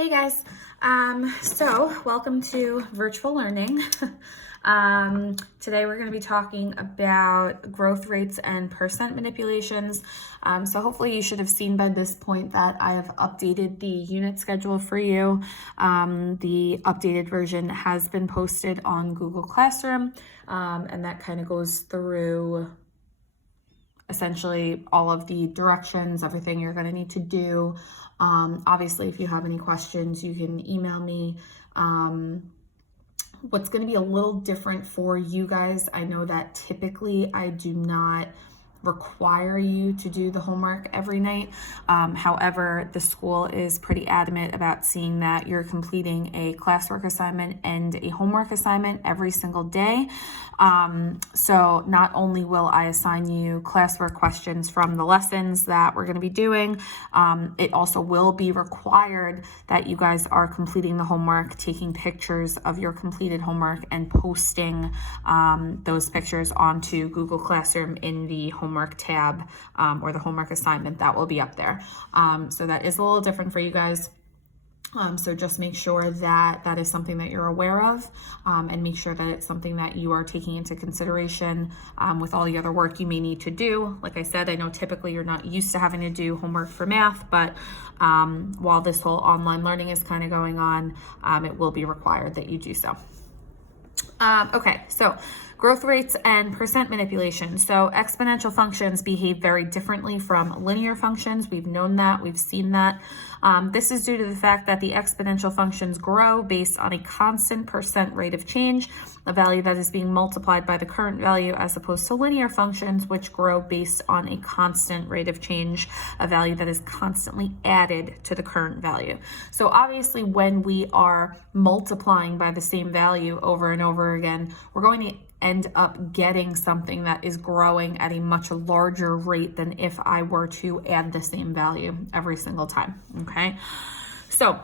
Hey guys, so welcome to virtual learning. Today we're going to be talking about growth rates and percent manipulations. So hopefully you should have seen by this point that I have updated the unit schedule for you. The updated version has been posted on Google Classroom, and that kind of goes through essentially all of the directions, everything you're going to need to do. Obviously, if you have any questions, you can email me. What's going to be a little different for you guys, I know that typically I do not require you to do the homework every night. However, the school is pretty adamant about seeing that you're completing a classwork assignment and a homework assignment every single day. So not only will I assign you classwork questions from the lessons that we're going to be doing, it also will be required that you guys are completing the homework, taking pictures of your completed homework and posting those pictures onto Google Classroom in the homework tab or the homework assignment that will be up there. So that is a little different for you guys. So just make sure that that is something that you're aware of, and make sure that it's something that you are taking into consideration with all the other work you may need to do. Like I said, I know typically you're not used to having to do homework for math, but while this whole online learning is kind of going on, it will be required that you do so. Okay, so growth rates and percent manipulation. So exponential functions behave very differently from linear functions. We've known that, we've seen that. This is due to the fact that the exponential functions grow based on a constant percent rate of change, a value that is being multiplied by the current value, as opposed to linear functions, which grow based on a constant rate of change, a value that is constantly added to the current value. So obviously when we are multiplying by the same value over and over again, we're going to end up getting something that is growing at a much larger rate than if I were to add the same value every single time, okay? So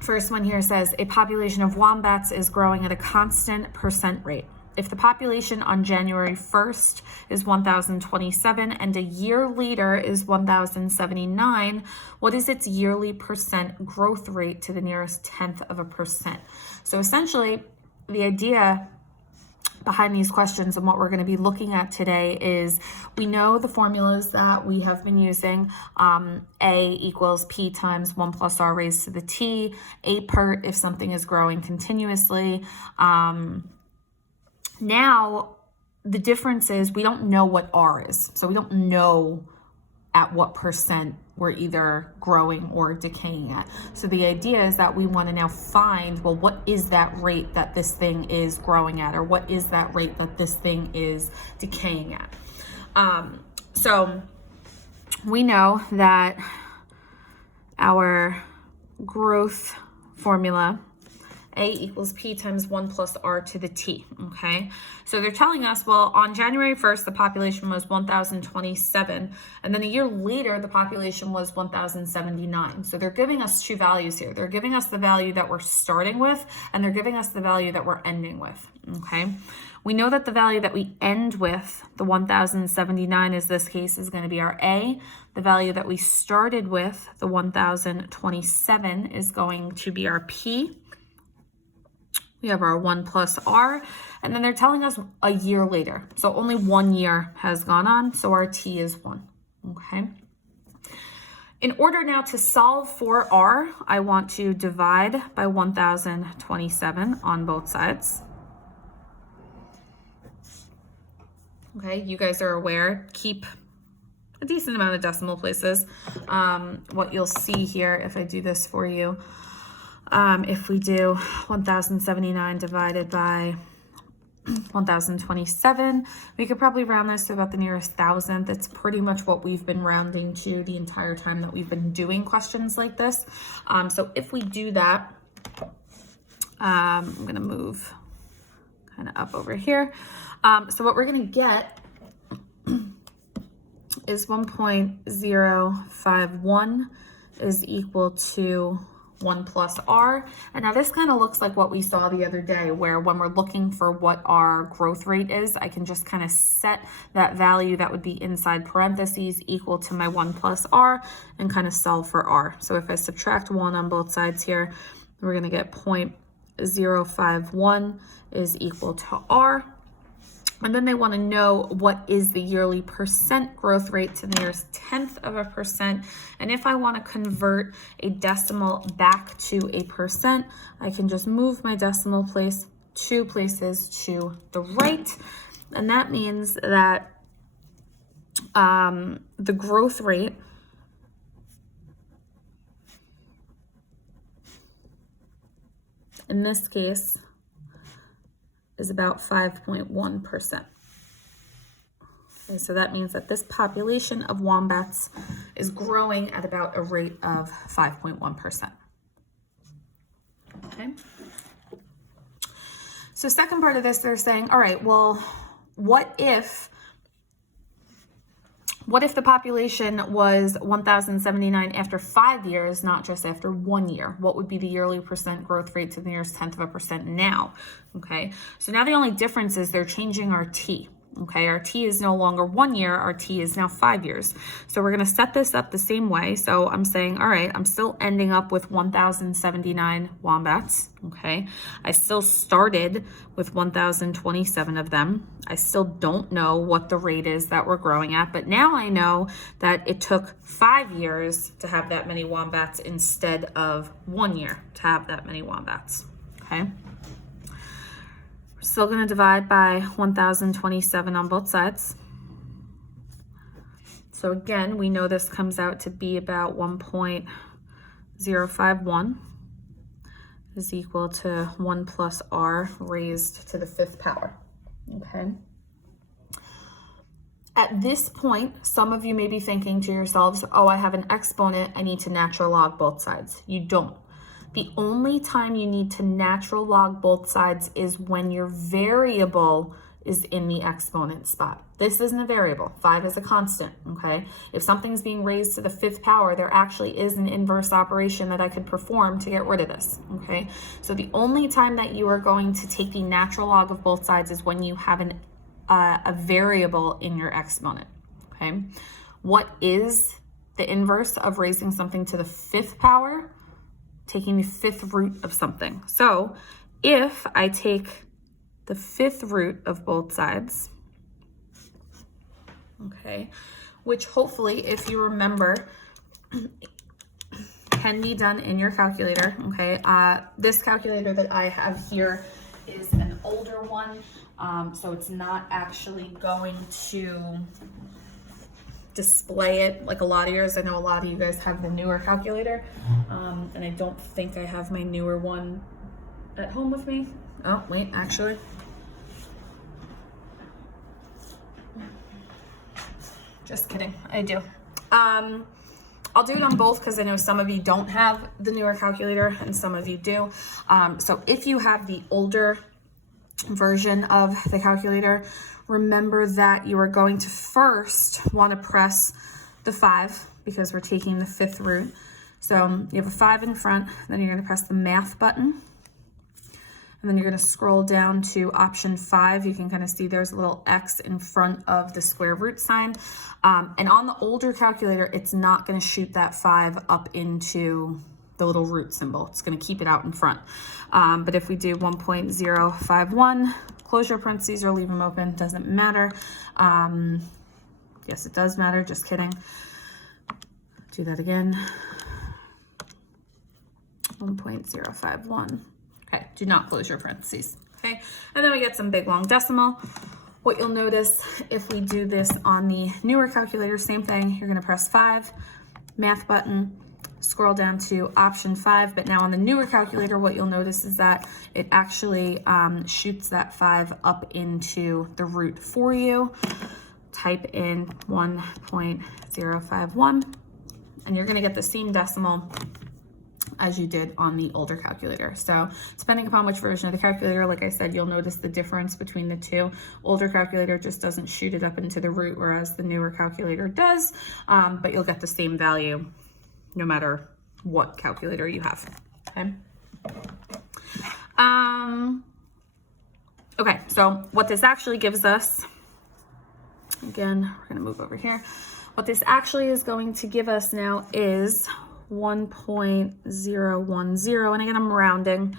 first one here says a population of wombats is growing at a constant percent rate. If the population on January 1st is 1,027 and a year later is 1,079, what is its yearly percent growth rate to the nearest 0.1%? So essentially, the idea behind these questions and what we're going to be looking at today is we know the formulas that we have been using. A equals P times 1 plus R raised to the T, A part if something is growing continuously. Now, the difference is we don't know what R is. So we don't know at what percent we're either growing or decaying at. So the idea is that we want to now find, well, what is that rate that this thing is growing at, or what is that rate that this thing is decaying at? So we know that our growth formula, A equals P times 1 plus R to the T, okay? So they're telling us, well, on January 1st, the population was 1,027, and then a year later, the population was 1,079. So they're giving us two values here. They're giving us the value that we're starting with, and they're giving us the value that we're ending with, okay? We know that the value that we end with, the 1,079 is this case, is going to be our A. The value that we started with, the 1,027, is going to be our P. We have our 1 plus R, and then they're telling us a year later. So only 1 year has gone on, so our T is 1, okay? In order now to solve for R, I want to divide by 1,027 on both sides. Okay, you guys are aware, keep a decent amount of decimal places. What you'll see here, if I do this for you, if we do 1,079 divided by 1,027, we could probably round this to about the nearest thousandth. It's pretty much what we've been rounding to the entire time that we've been doing questions like this. So if we do that, I'm going to move kind of up over here. So what we're going to get is 1.051 is equal to 1 plus r. And now this kind of looks like what we saw the other day, where when we're looking for what our growth rate is, I can just kind of set that value that would be inside parentheses equal to my 1 plus r and kind of solve for r. So if I subtract 1 on both sides here, we're going to get 0.051 is equal to r. And then they want to know what is the yearly percent growth rate to the nearest 1/10 of a percent. And if I want to convert a decimal back to a percent, I can just move my decimal place 2 places to the right. And that means that the growth rate in this case is about 5.1%. Okay, so that means that this population of wombats is growing at about a rate of 5.1%. Okay. So second part of this, they're saying, all right, well, what if the population was 1,079 after 5 years, not just after 1 year? What would be the yearly percent growth rate to the nearest 1/10 of a percent now? Okay, so now the only difference is they're changing our t. Okay, our t is no longer 1 year, our t is now 5 years. So we're going to set this up the same way. So I'm saying, all right, I'm still ending up with 1,079 wombats. Okay, I still started with 1,027 of them. I still don't know what the rate is that we're growing at, but now I know that it took 5 years to have that many wombats instead of 1 year to have that many wombats. Okay. Still going to divide by 1,027 on both sides. So again, we know this comes out to be about 1.051 is equal to 1 plus r raised to the 5th power. Okay. At this point, some of you may be thinking to yourselves, oh, I have an exponent, I need to natural log both sides. You don't. The only time you need to natural log both sides is when your variable is in the exponent spot. This isn't a variable. 5 is a constant, okay? If something's being raised to the 5th power, there actually is an inverse operation that I could perform to get rid of this, okay? So the only time that you are going to take the natural log of both sides is when you have a variable in your exponent, okay? What is the inverse of raising something to the 5th power? Taking the 5th root of something. So if I take the 5th root of both sides, okay, which hopefully, if you remember, can be done in your calculator, okay? This calculator that I have here is an older one, so it's not actually going to display it like a lot of yours. I know a lot of you guys have the newer calculator, and I don't think I have my newer one at home with me. Oh, wait, actually. Just kidding, I do. I'll do it on both because I know some of you don't have the newer calculator and some of you do. So if you have the older version of the calculator, remember that you are going to first want to press the 5 because we're taking the 5th root. So you have a 5 in front, then you're going to press the math button, and then you're going to scroll down to option 5. You can kind of see there's a little X in front of the square root sign. And on the older calculator, it's not going to shoot that 5 up into the little root symbol. It's going to keep it out in front. But if we do 1.051, close your parentheses or leave them open, doesn't matter. Yes, it does matter, just kidding. Do that again. 1.051. Okay, do not close your parentheses. Okay, and then we get some big long decimal. What you'll notice if we do this on the newer calculator, same thing, you're going to press 5, math button, scroll down to option 5, but now on the newer calculator, what you'll notice is that it actually shoots that 5 up into the root for you. Type in 1.051, and you're going to get the same decimal as you did on the older calculator. So depending upon which version of the calculator, like I said, you'll notice the difference between the two. Older calculator just doesn't shoot it up into the root, whereas the newer calculator does, but you'll get the same value no matter what calculator you have. okay? Okay, so what this actually gives us, again, we're gonna move over here. What this actually is going to give us now is 1.010, and again, I'm rounding,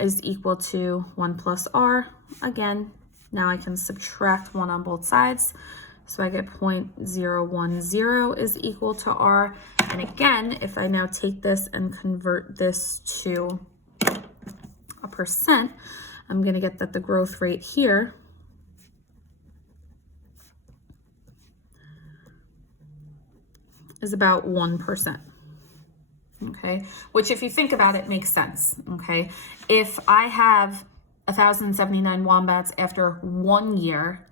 is equal to 1 plus r. Again, now I can subtract 1 on both sides. So I get 0.010 is equal to r. And again, if I now take this and convert this to a percent, I'm going to get that the growth rate here is about 1%. Okay, which if you think about it, makes sense. Okay, if I have 1,079 wombats after 1 year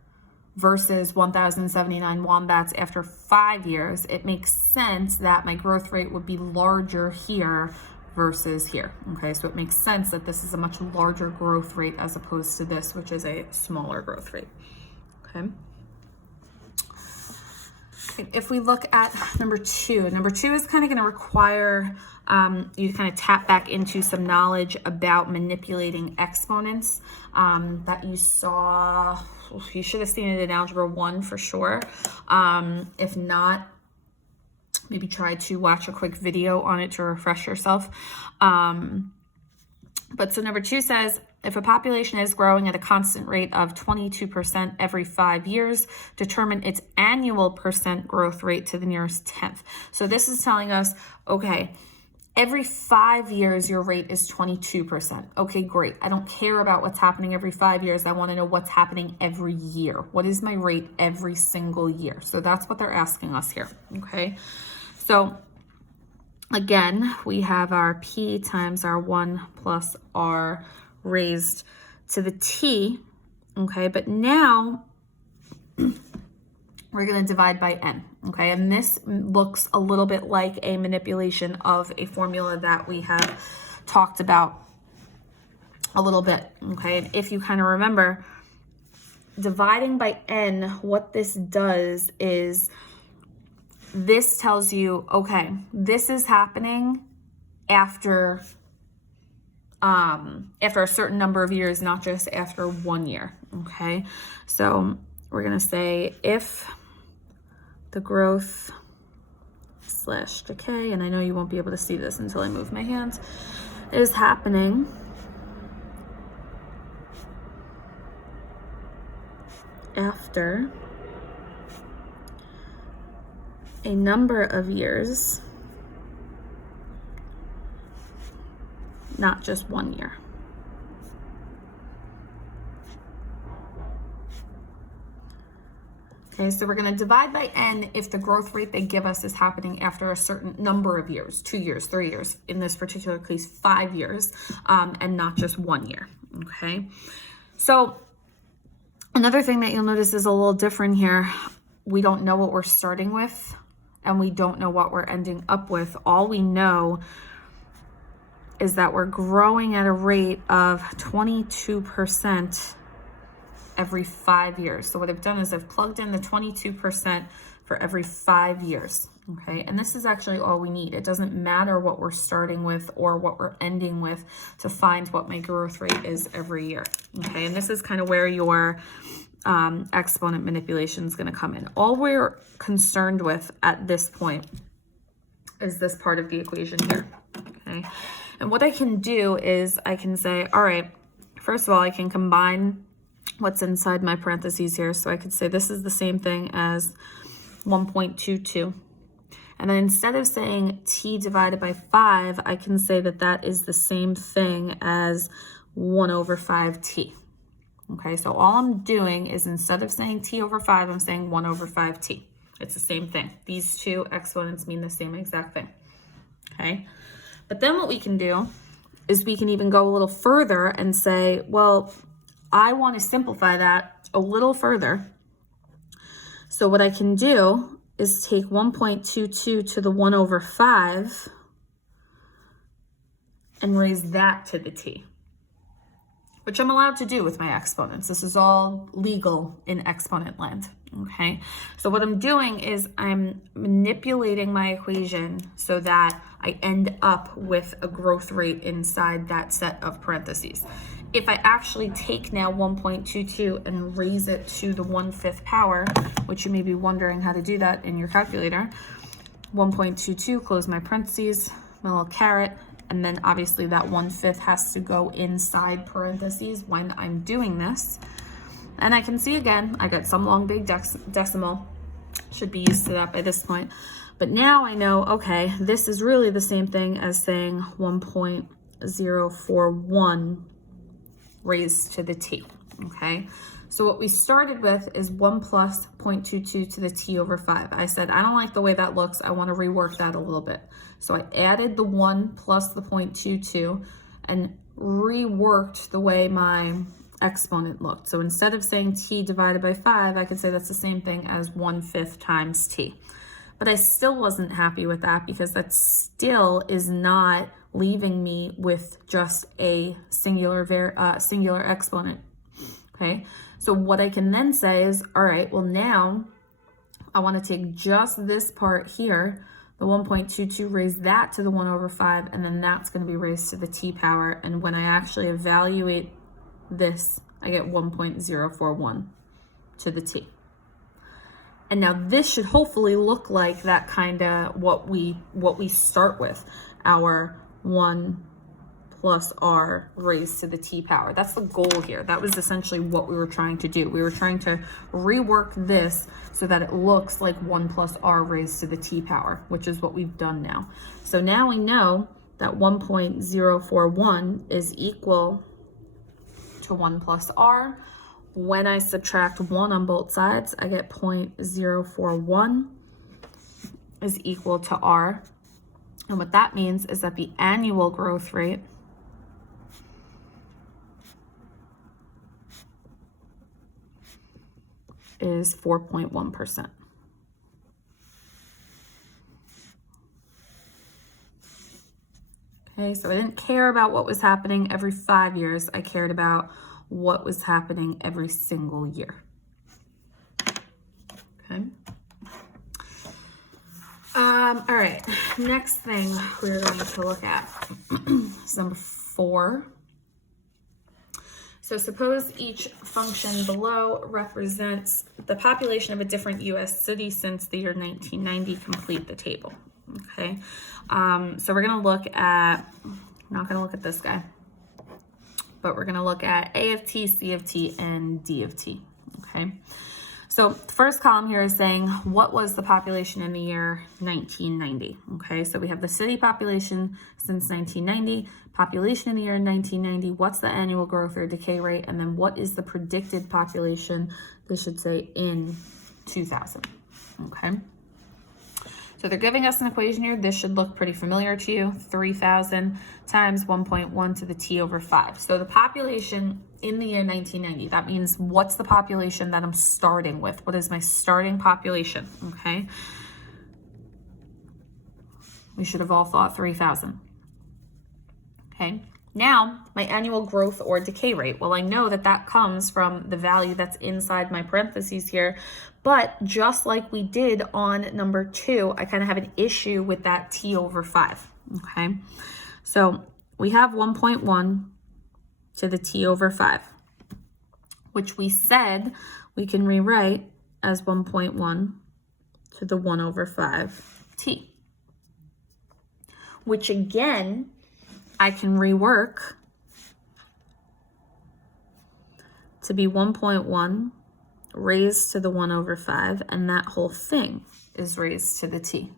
versus 1,079 wombats after 5 years, it makes sense that my growth rate would be larger here versus here. Okay, so it makes sense that this is a much larger growth rate as opposed to this, which is a smaller growth rate. Okay. If we look at number two is kind of going to require you to kind of tap back into some knowledge about manipulating exponents that you saw. You should have seen it in Algebra 1 for sure. If not, maybe try to watch a quick video on it to refresh yourself. But so number 2 says, if a population is growing at a constant rate of 22% every 5 years, determine its annual percent growth rate to the nearest tenth. So this is telling us, okay, every 5 years, your rate is 22%. Okay, great. I don't care about what's happening every 5 years. I want to know what's happening every year. What is my rate every single year? So that's what they're asking us here, okay? So again, we have our P times our 1 plus R raised to the T, okay? But now we're going to divide by N, okay? And this looks a little bit like a manipulation of a formula that we have talked about a little bit, okay? And if you kind of remember, dividing by N, what this does is this tells you, okay, this is happening after a certain number of years, not just after 1 year, okay? So we're going to say if the growth slash decay, and I know you won't be able to see this until I move my hands, is happening after a number of years, not just 1 year. Okay, so we're going to divide by N if the growth rate they give us is happening after a certain number of years, 2 years, 3 years, in this particular case, 5 years, and not just 1 year, okay? So another thing that you'll notice is a little different here. We don't know what we're starting with, and we don't know what we're ending up with. All we know is that we're growing at a rate of 22% every 5 years. So what I've done is I've plugged in the 22% for every 5 years, okay? And this is actually all we need. It doesn't matter what we're starting with or what we're ending with to find what my growth rate is every year, okay? And this is kind of where your exponent manipulation is going to come in. All we're concerned with at this point is this part of the equation here, okay? And what I can do is I can say, all right, first of all, I can combine what's inside my parentheses here. So I could say this is the same thing as 1.22. And then instead of saying T divided by 5, I can say that that is the same thing as 1 over 5T. Okay, so all I'm doing is instead of saying T over 5, I'm saying 1 over 5T. It's the same thing. These two exponents mean the same exact thing. Okay, but then what we can do is we can even go a little further and say, well, I want to simplify that a little further. So what I can do is take 1.22 to the 1 over 5 and raise that to the T, which I'm allowed to do with my exponents. This is all legal in exponent land, Okay, so what I'm doing is I'm manipulating my equation so that I end up with a growth rate inside that set of parentheses. If I actually take now 1.22 and raise it to the 1/5 power, which you may be wondering how to do that in your calculator, 1.22, close my parentheses, my little caret, and then obviously that 1/5 has to go inside parentheses when I'm doing this. And I can see again, I got some long big decimal, should be used to that by this point. But now I know, okay, this is really the same thing as saying 1.041 raised to the t, okay? So what we started with is 1 plus 0.22 to the t over 5. I said, I don't like the way that looks. I want to rework that a little bit. So I added the 1 plus the 0.22 and reworked the way my exponent looked. So instead of saying t divided by 5, I could say that's the same thing as 1/5 times t. But I still wasn't happy with that because that still is not leaving me with just a singular exponent. Okay, so what I can then say is, all right, well now I want to take just this part here, the 1.22, raise that to the 1/5, and then that's going to be raised to the t power. And when I actually evaluate this, I get 1.041 to the t. And now this should hopefully look like that kind of what we start with, our 1 plus r raised to the t power. That's the goal here. That was essentially what we were trying to do. We were trying to rework this so that it looks like 1 plus r raised to the t power, which is what we've done now. So now we know that 1.041 is equal to 1 plus r. When I subtract 1 on both sides, I get 0.041 is equal to r. And what that means is that the annual growth rate is 4.1%. Okay, so I didn't care about what was happening every 5 years. I cared about what was happening every single year. Okay. All right, next thing we're going to look at is number 4. So suppose each function below represents the population of a different U.S. city since the year 1990. Complete the table. Okay, so we're going to look at, I'm not going to look at this guy, but we're going to look at A of t, C of t, and D of t. Okay, so the first column here is saying what was the population in the year 1990. Okay, so we have the city population since 1990, population in the year 1990, what's the annual growth or decay rate, and then what is the predicted population, they should say, in 2000. Okay, so they're giving us an equation here. This should look pretty familiar to you. 3,000 times 1.1 to the t over 5. So the population in the year 1990, that means what's the population that I'm starting with? What is my starting population? Okay, we should have all thought 3,000. Okay, now my annual growth or decay rate. Well, I know that that comes from the value that's inside my parentheses here, but just like we did on number 2, I kind of have an issue with that t over 5. Okay, so we have 1.1 to the t over 5, which we said we can rewrite as 1.1 to the 1 over 5 t, which again, I can rework to be 1.1 raised to the 1 over 5, and that whole thing is raised to the t.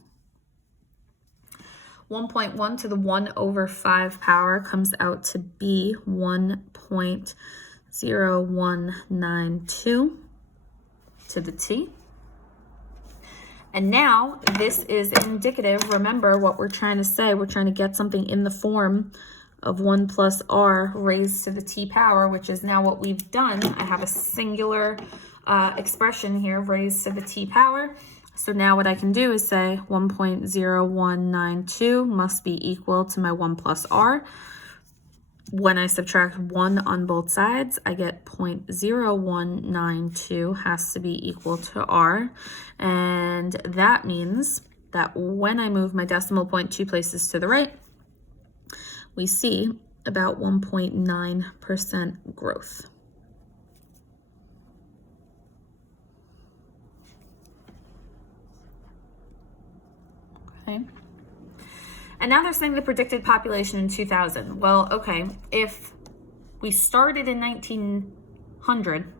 1.1 to the 1 over 5 power comes out to be 1.0192 to the t. And now this is indicative. Remember what we're trying to say. We're trying to get something in the form of 1 plus r raised to the t power, which is now what we've done. I have a singular expression here, raised to the t power. So now what I can do is say 1.0192 must be equal to my 1 plus r. when I subtract 1 on both sides, I get 0.0192 has to be equal to R. And that means that when I move my decimal point 2 places to the right, we see about 1.9% growth. Okay. And now they're saying the predicted population in 2000. Well, okay, if we started in 1900,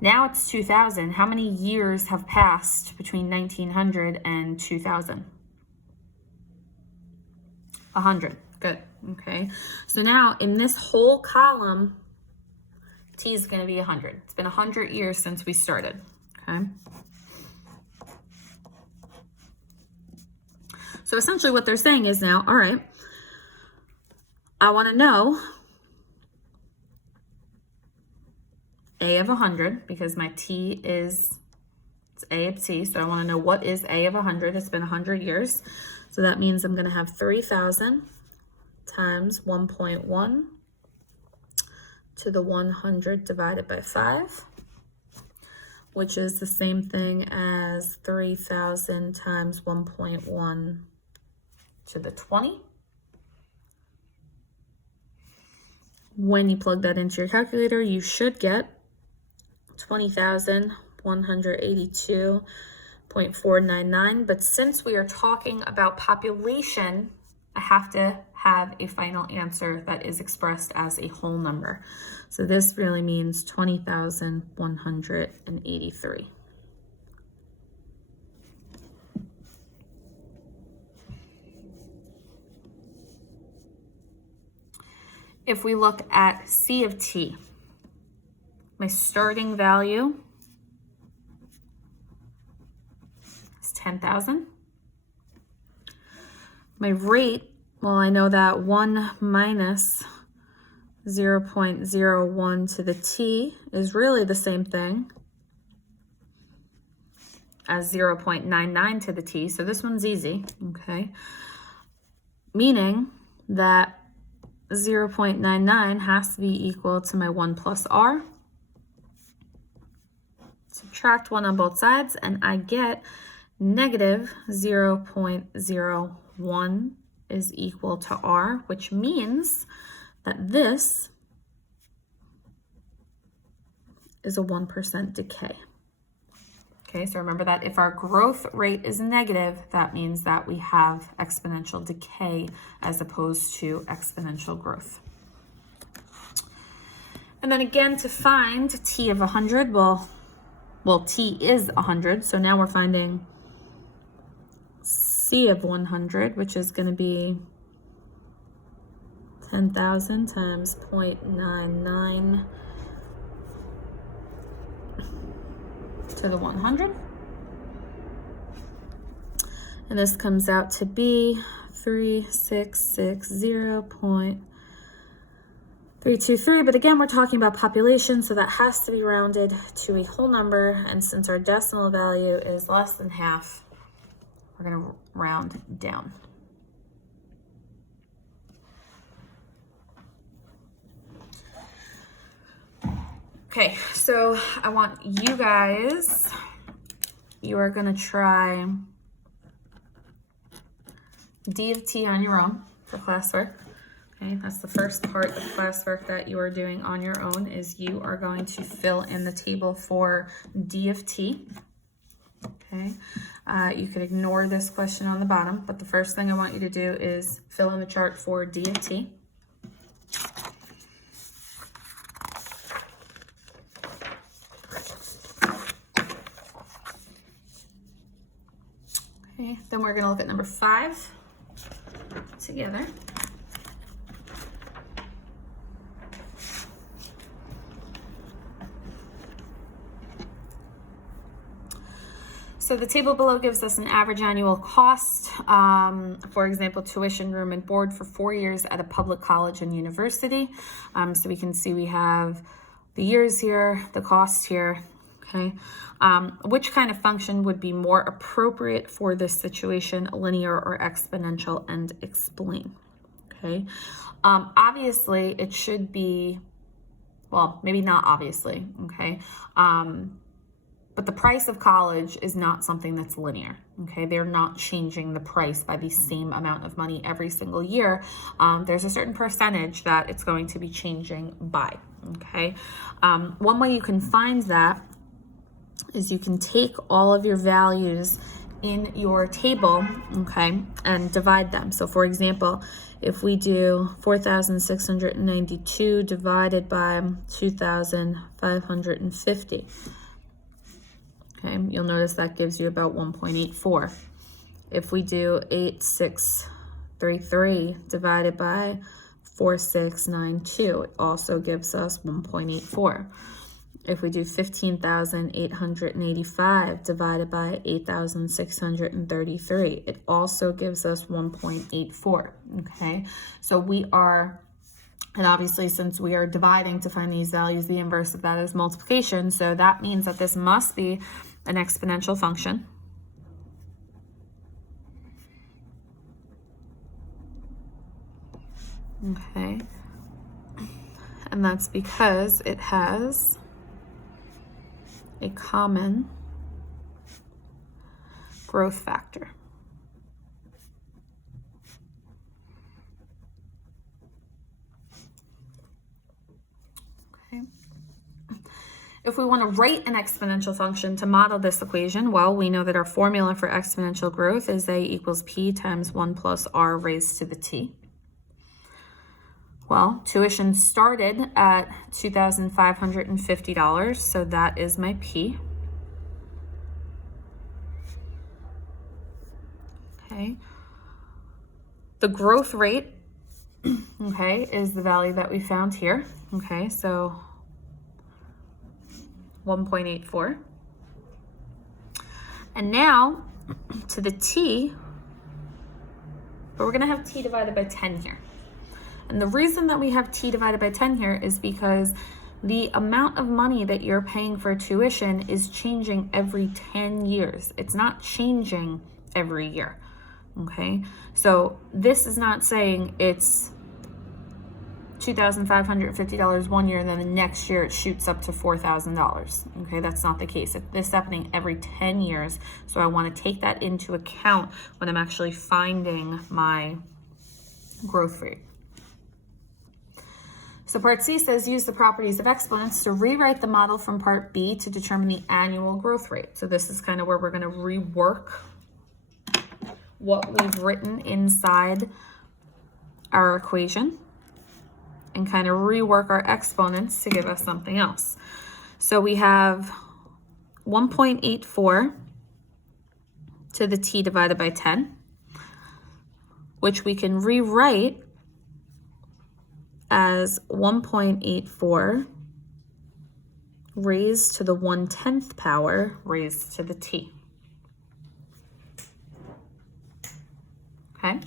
now it's 2000. How many years have passed between 1900 and 2000? 100. Good. Okay. So now in this whole column, T is going to be 100. It's been 100 years since we started. Okay. So essentially what they're saying is now, all right, I want to know A of 100 because my T is, it's A of T. So I want to know what is A of 100. It's been 100 years. So that means I'm going to have 3,000 times 1.1 to the 100 divided by 5, which is the same thing as 3,000 times 1.1 to the 20. When you plug that into your calculator, you should get 20,182.499. But since we are talking about population, I have to have a final answer that is expressed as a whole number. So this really means 20,183. If we look at C of T, my starting value is 10,000. My rate, well, I know that 1 minus 0.01 to the T is really the same thing as 0.99 to the T. So this one's easy, okay? Meaning that 0.99 has to be equal to my 1 plus R. Subtract 1 on both sides, and I get negative 0.01 is equal to R, which means that this is a 1% decay. Okay, so remember that if our growth rate is negative, that means that we have exponential decay as opposed to exponential growth. And then again, to find T of 100, well, T is 100, so now we're finding C of 100, which is going to be 10,000 times 0.99 to the 100. And this comes out to be 3660.323. But again, we're talking about population, so that has to be rounded to a whole number. And since our decimal value is less than half, we're going to round down. Okay, so I want you guys, you are going to try D of T on your own for classwork. Okay, that's the first part of classwork that you are doing on your own, is you are going to fill in the table for D of T. Okay, you could ignore this question on the bottom, but the first thing I want you to do is fill in the chart for D of T. Okay, then we're going to look at number 5 together. So the table below gives us an average annual cost, for example, tuition, room, and board for 4 years at a public college and university. So we can see we have the years here, the cost here, okay? Which kind of function would be more appropriate for this situation, linear or exponential, and explain. okay? Obviously, it should be, well, maybe not obviously, okay? But the price of college is not something that's linear, okay? They're not changing the price by the same amount of money every single year. There's a certain percentage that it's going to be changing by, okay? One way you can find that is you can take all of your values in your table, okay, and divide them. So for example, if we do 4,692 divided by 2,550, okay, you'll notice that gives you about 1.84. If we do 8,633 divided by 4,692, it also gives us 1.84. If we do 15,885 divided by 8,633, it also gives us 1.84, okay? So we are, and obviously since we are dividing to find these values, the inverse of that is multiplication. So that means that this must be an exponential function. Okay. And that's because it has a common growth factor. Okay. If we want to write an exponential function to model this equation, well, we know that our formula for exponential growth is a equals p times 1 plus r raised to the t. Well, tuition started at $2,550, so that is my P. Okay. The growth rate, okay, is the value that we found here. Okay, so 1.84. And now to the T, but we're going to have T divided by 10 here. And the reason that we have T divided by 10 here is because the amount of money that you're paying for tuition is changing every 10 years. It's not changing every year, okay? So this is not saying it's $2,550 one year and then the next year it shoots up to $4,000, okay? That's not the case. This is happening every 10 years, so I want to take that into account when I'm actually finding my growth rate. So part C says use the properties of exponents to rewrite the model from part B to determine the annual growth rate. So this is kind of where we're going to rework what we've written inside our equation and kind of rework our exponents to give us something else. So we have 1.84 to the t divided by 10, which we can rewrite as 1.84 raised to the 1/10th power raised to the t. Okay.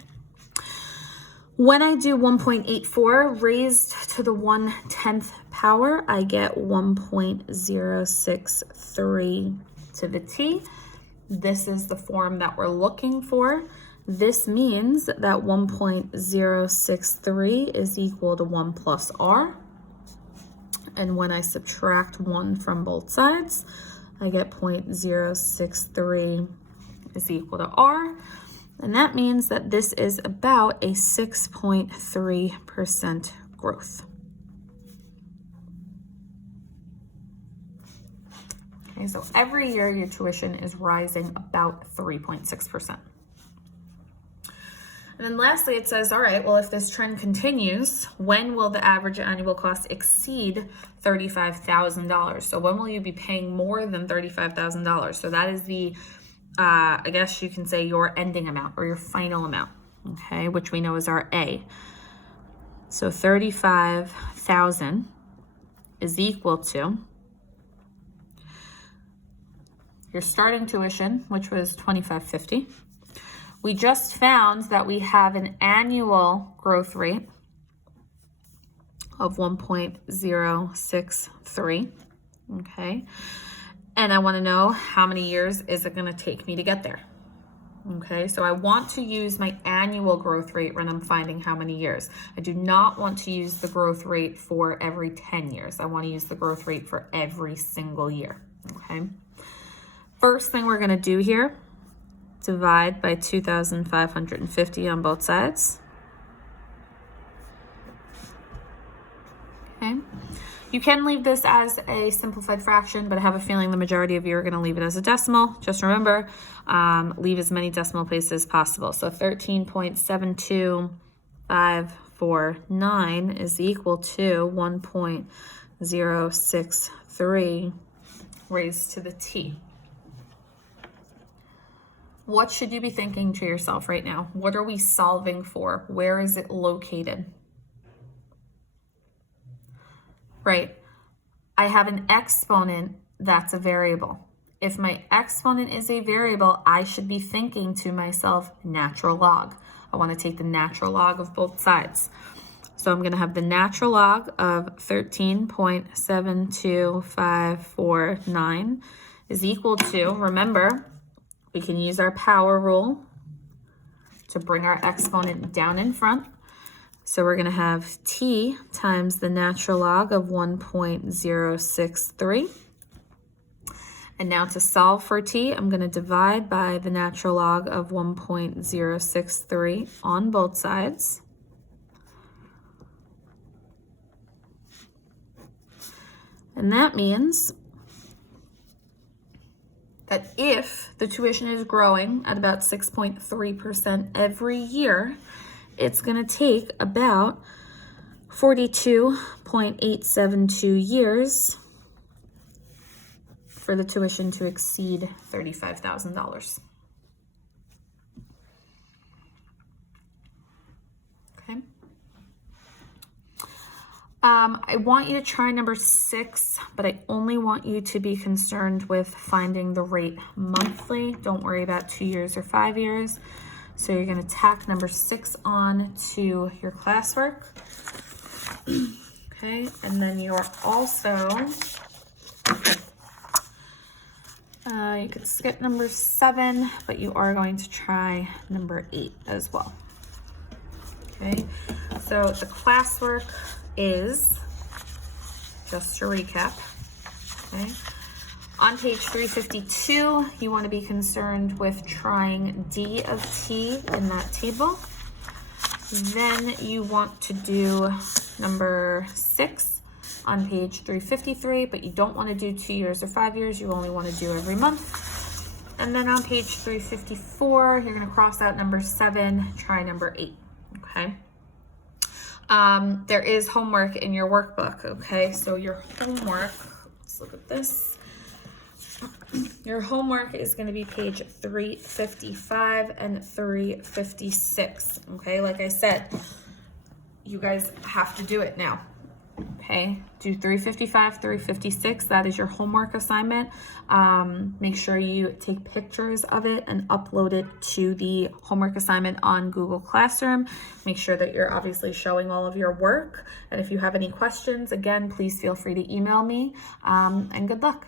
When I do 1.84 raised to the 1/10th power, I get 1.063 to the t. This is the form that we're looking for. This means that 1.063 is equal to 1 plus r. And when I subtract 1 from both sides, I get 0.063 is equal to r. And that means that this is about a 6.3% growth. Okay, so every year your tuition is rising about 3.6%. And then lastly, it says, all right, well, if this trend continues, when will the average annual cost exceed $35,000? So when will you be paying more than $35,000? So that is the, I guess you can say your ending amount or your final amount, okay, which we know is our A. So 35,000 is equal to your starting tuition, which was $2,550. We just found that we have an annual growth rate of 1.063, okay? And I want to know how many years is it going to take me to get there? Okay, so I want to use my annual growth rate when I'm finding how many years. I do not want to use the growth rate for every 10 years. I want to use the growth rate for every single year. Okay, first thing we're going to do here, divide by 2,550 on both sides. Okay. You can leave this as a simplified fraction, but I have a feeling the majority of you are going to leave it as a decimal. Just remember, leave as many decimal places as possible. So 13.72549 is equal to 1.063 raised to the t. What should you be thinking to yourself right now? What are we solving for? Where is it located? Right, I have an exponent that's a variable. If my exponent is a variable, I should be thinking to myself, natural log. I want to take the natural log of both sides. So I'm going to have the natural log of 13.72549 is equal to, remember, we can use our power rule to bring our exponent down in front. So we're going to have t times the natural log of 1.063. And now to solve for t, I'm going to divide by the natural log of 1.063 on both sides. And that means that if the tuition is growing at about 6.3% every year, it's going to take about 42.872 years for the tuition to exceed $35,000. Okay. I want you to try number 6, but I only want you to be concerned with finding the rate monthly. Don't worry about 2 years or 5 years. So you're going to tack number 6 on to your classwork. Okay, and then you're also, you could skip number 7, but you are going to try number 8 as well. Okay, so the classwork is, just to recap, okay, on page 352, you want to be concerned with trying d of t in that table. Then you want to do number 6 on page 353, but you don't want to do 2 years or 5 years. You only want to do every month. And then on page 354, you're going to cross out number 7, try number 8, okay? There is homework in your workbook, okay? So your homework, let's look at this. Your homework is going to be page 355 and 356, okay? Like I said, you guys have to do it now, okay? Do 355, 356. That is your homework assignment. Make sure you take pictures of it and upload it to the homework assignment on Google Classroom. Make sure that you're obviously showing all of your work. And if you have any questions, again, please feel free to email me, and good luck.